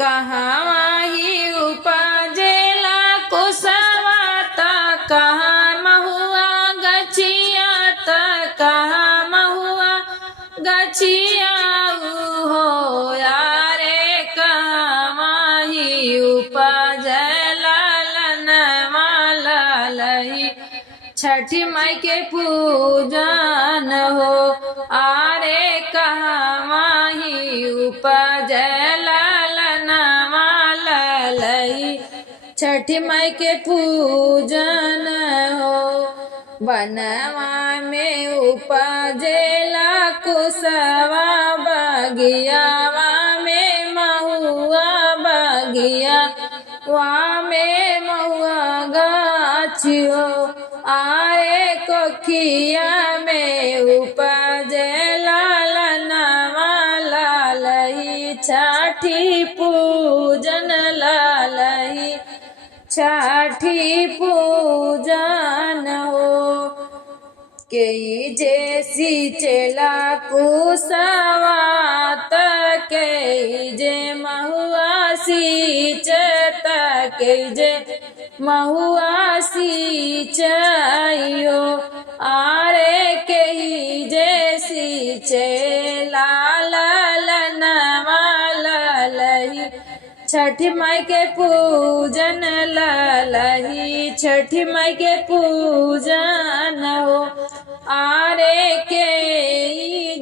कहवा ही उपजेला कुसवा त कहाँ महुआ गछिया त कहाँ महुआ गछिया हो यारे कहवा ही उपजेला लनवा ललही छठी माई के पूजन हो आरे कहवा ही उपजेला लनवा ललही छठी माई के पूजन हो। बनवा में उपजेला कुसवा बगियावा में महुआ बगिया वा में महुआ गाछियो आए कोखिया में उपजेला लनवा ललही छठी पूजन ललही छठी पूजन हो। के जैसी चेला कुसवा त के जे महुआ सींचत के जे महुआ सींचयो आरे के जैसी चेला लनवा ललही छठी माई के पूजन ललही छठी माई के पूजन हो आरे के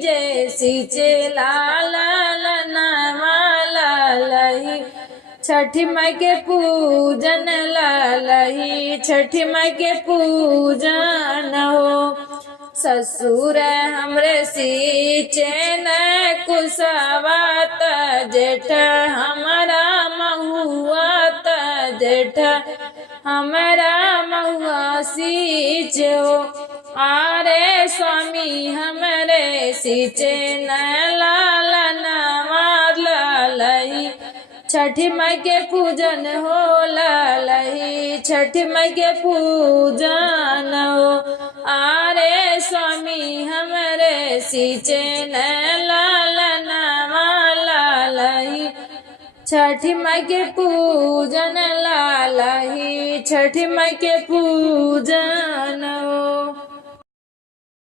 जैसी चेला लनवा ललही छठी माई के पूजन ललही छठी माई के पूजन हो। ससुर हमरे सींचन कुसवा त जेठ हमारा महुआ त जेठ हमारा महुआ सींचो आरे स्वामी हमरे सींचन लनवा ललही छठी माई के पूजन हो ललही छठी माई के पूजन हो आरे स्वामी हमरे सींचन लनवा ललही छठी माई के पूजन ललही छठी माई के पूजन हो।